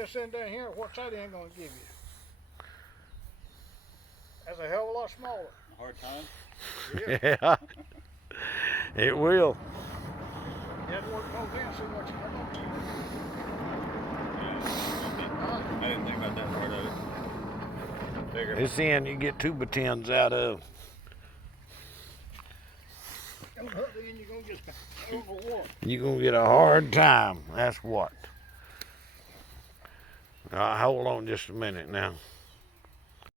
this in down here, what's that end gonna give you? That's a hell of a lot smaller. Hard time. Yeah. Yeah. It will. You have to work both ends, see what you come up with. I didn't think about that part of it. Figure This end you get 2x10s out of. On the other end, you're gonna get overworked. You're going to get a hard time. That's what. Hold on just a minute now.